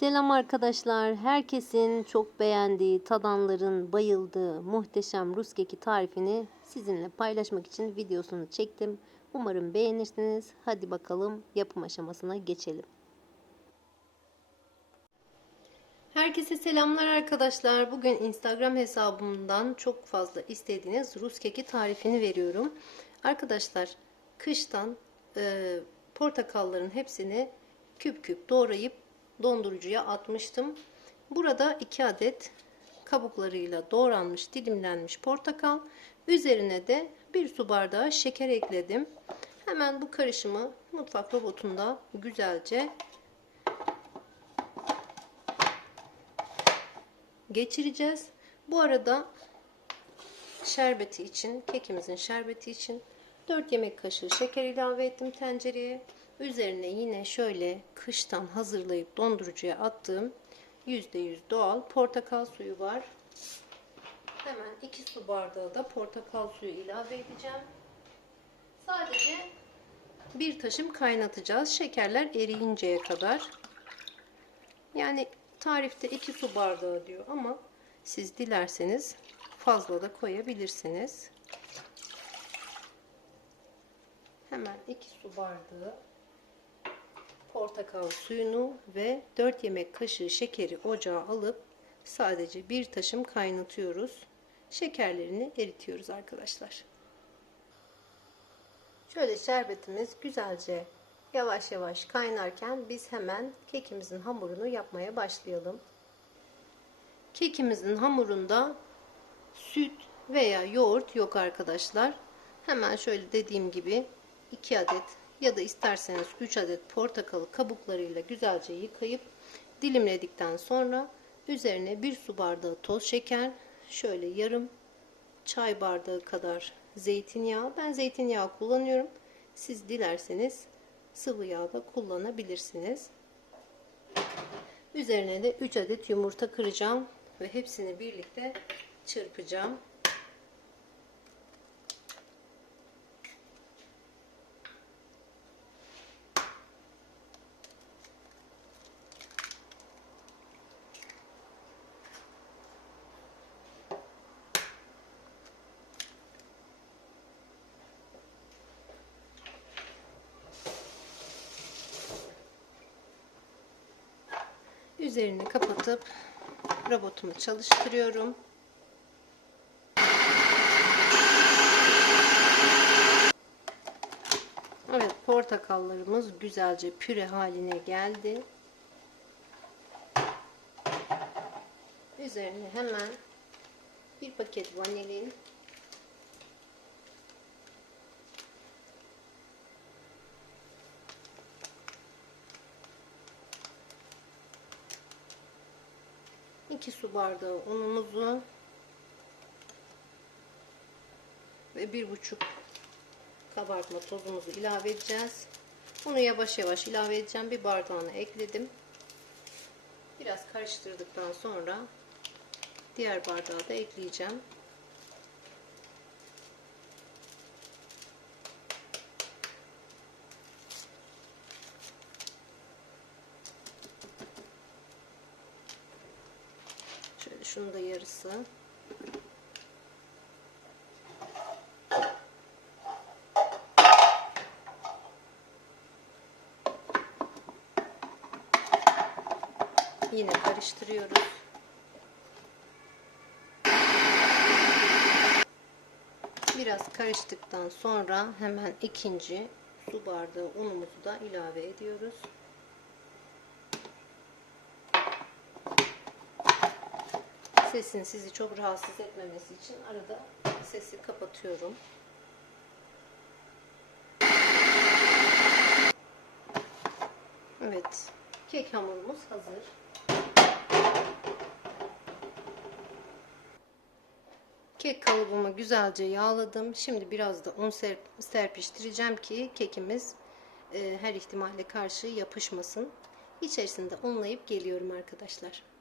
Selam arkadaşlar. Herkesin çok beğendiği, tadanların bayıldığı muhteşem Rus keki tarifini sizinle paylaşmak için videosunu çektim. Umarım beğenirsiniz. Hadi bakalım yapım aşamasına geçelim. Herkese selamlar arkadaşlar. Bugün Instagram hesabımdan çok fazla istediğiniz Rus keki tarifini veriyorum. Arkadaşlar kıştan e, portakalların hepsini küp küp doğrayıp dondurucuya atmıştım. Burada 2 adet kabuklarıyla doğranmış dilimlenmiş portakal. Üzerine de 1 su bardağı şeker ekledim. Hemen bu karışımı mutfak robotunda güzelce geçireceğiz. Bu arada şerbeti için, kekimizin şerbeti için 4 yemek kaşığı şeker ilave ettim tencereye. Üzerine yine şöyle kıştan hazırlayıp dondurucuya attığım %100 doğal portakal suyu var. Hemen 2 su bardağı da portakal suyu ilave edeceğim. Sadece bir taşım kaynatacağız. Şekerler eriyinceye kadar. Yani tarifte 2 su bardağı diyor ama siz dilerseniz fazla da koyabilirsiniz. Hemen 2 su bardağı portakal suyunu ve 4 yemek kaşığı şekeri ocağa alıp sadece bir taşım kaynatıyoruz. Şekerlerini eritiyoruz arkadaşlar. Şöyle şerbetimiz güzelce yavaş yavaş kaynarken biz hemen kekimizin hamurunu yapmaya başlayalım. Kekimizin hamurunda süt veya yoğurt yok arkadaşlar. Hemen şöyle dediğim gibi 2 adet ya da isterseniz 3 adet portakalı kabuklarıyla güzelce yıkayıp dilimledikten sonra üzerine 1 su bardağı toz şeker, şöyle yarım çay bardağı kadar zeytinyağı. Ben zeytinyağı kullanıyorum. Siz dilerseniz sıvı yağ da kullanabilirsiniz. Üzerine de 3 adet yumurta kıracağım ve hepsini birlikte çırpacağım. Üzerini kapatıp robotumu çalıştırıyorum. Evet portakallarımız güzelce püre haline geldi. Üzerine hemen bir paket vanilin iki su bardağı unumuzu ve bir buçuk kabartma tozumuzu ilave edeceğiz. Bunu yavaş yavaş ilave edeceğim. Bir bardağına ekledim. Biraz karıştırdıktan sonra diğer bardağı da ekleyeceğim. Şöyle şunu da yarısı. Yine karıştırıyoruz. Biraz karıştıktan sonra hemen ikinci su bardağı unumuzu da ilave ediyoruz. Sesin sizi çok rahatsız etmemesi için arada sesi kapatıyorum. Evet. Kek hamurumuz hazır. Kek kalıbımı güzelce yağladım. Şimdi biraz da un serp serpiştireceğim ki kekimiz e, her ihtimalle karşı yapışmasın. İçerisinde unlayıp geliyorum arkadaşlar.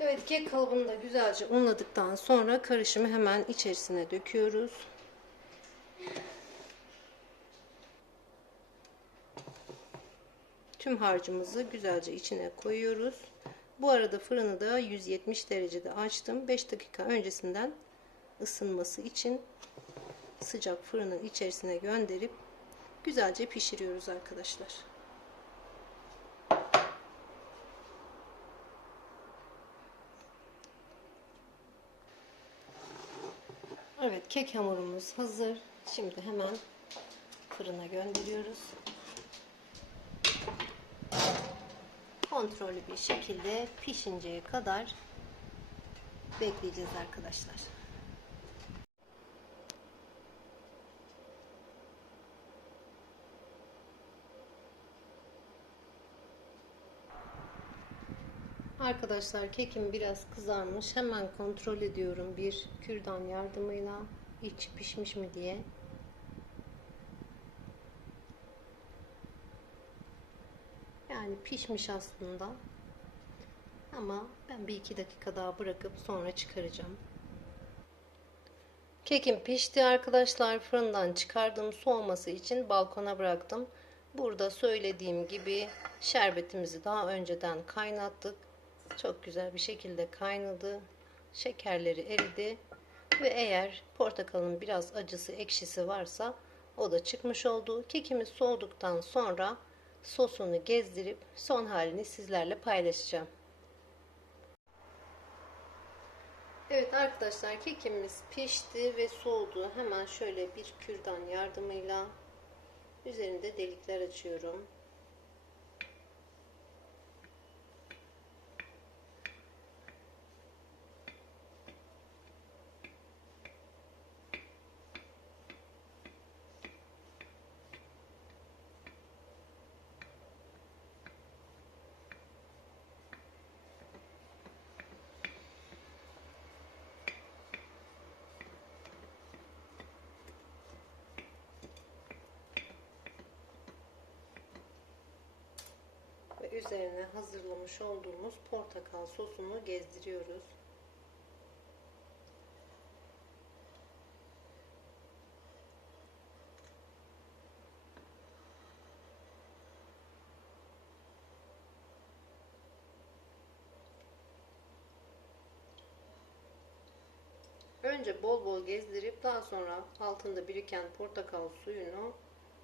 Evet kek kalıbını da güzelce unladıktan sonra karışımı hemen içerisine döküyoruz. tüm harcımızı güzelce içine koyuyoruz. Bu arada fırını da 170 derecede açtım. 5 dakika öncesinden ısınması için sıcak fırının içerisine gönderip güzelce pişiriyoruz arkadaşlar. Evet kek hamurumuz hazır. Şimdi hemen fırına gönderiyoruz. Kontrollü bir şekilde pişinceye kadar bekleyeceğiz arkadaşlar. Arkadaşlar kekim biraz kızarmış. Hemen kontrol ediyorum bir kürdan yardımıyla iç pişmiş mi diye. Yani pişmiş aslında. Ama ben bir iki dakika daha bırakıp sonra çıkaracağım. Kekim pişti arkadaşlar. Fırından çıkardım. Soğuması için balkona bıraktım. Burada söylediğim gibi şerbetimizi daha önceden kaynattık. Çok güzel bir şekilde kaynadı. Şekerleri eridi. Ve eğer portakalın biraz acısı ekşisi varsa o da çıkmış oldu. Kekimiz soğuduktan sonra sosunu gezdirip son halini sizlerle paylaşacağım. Evet arkadaşlar kekimiz pişti ve soğudu. Hemen şöyle bir kürdan yardımıyla üzerinde delikler açıyorum. Üzerine hazırlamış olduğumuz portakal sosunu gezdiriyoruz. Önce bol bol gezdirip daha sonra altında biriken portakal suyunu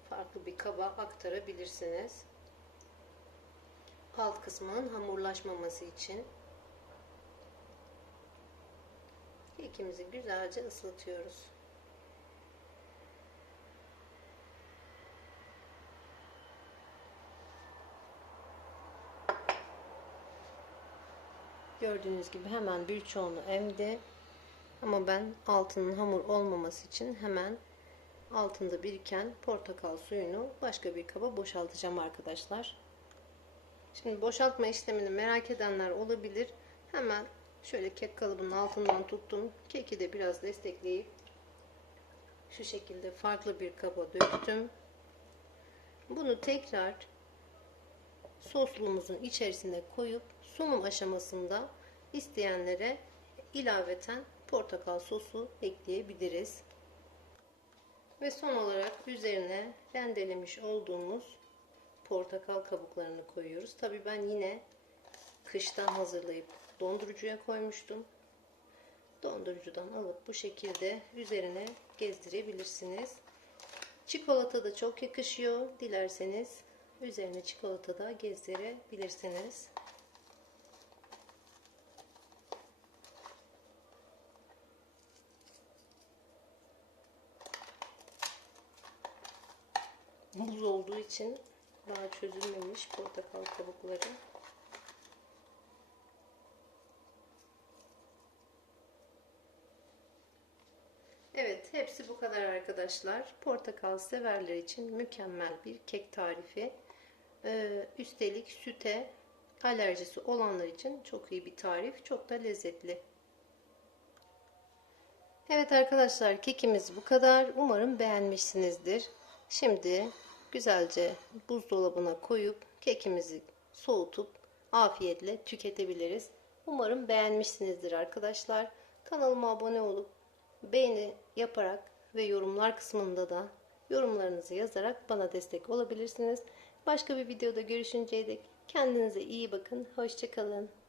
farklı bir kaba aktarabilirsiniz alt kısmının hamurlaşmaması için kekimizi güzelce ıslatıyoruz. Gördüğünüz gibi hemen birçoğunu emdi. Ama ben altının hamur olmaması için hemen altında biriken portakal suyunu başka bir kaba boşaltacağım arkadaşlar. Şimdi boşaltma işlemini merak edenler olabilir. Hemen şöyle kek kalıbının altından tuttum. Keki de biraz destekleyip şu şekilde farklı bir kaba döktüm. Bunu tekrar sosluğumuzun içerisine koyup sunum aşamasında isteyenlere ilaveten portakal sosu ekleyebiliriz. Ve son olarak üzerine rendelemiş olduğumuz portakal kabuklarını koyuyoruz. Tabi ben yine kıştan hazırlayıp dondurucuya koymuştum. Dondurucudan alıp bu şekilde üzerine gezdirebilirsiniz. Çikolata da çok yakışıyor. Dilerseniz üzerine çikolata da gezdirebilirsiniz. Buz olduğu için daha çözülmemiş portakal kabukları. Evet, hepsi bu kadar arkadaşlar. Portakal severler için mükemmel bir kek tarifi. Ee, üstelik süte alerjisi olanlar için çok iyi bir tarif. Çok da lezzetli. Evet arkadaşlar, kekimiz bu kadar. Umarım beğenmişsinizdir. Şimdi güzelce buzdolabına koyup kekimizi soğutup afiyetle tüketebiliriz. Umarım beğenmişsinizdir arkadaşlar. Kanalıma abone olup beğeni yaparak ve yorumlar kısmında da yorumlarınızı yazarak bana destek olabilirsiniz. Başka bir videoda görüşünceye dek kendinize iyi bakın. Hoşçakalın.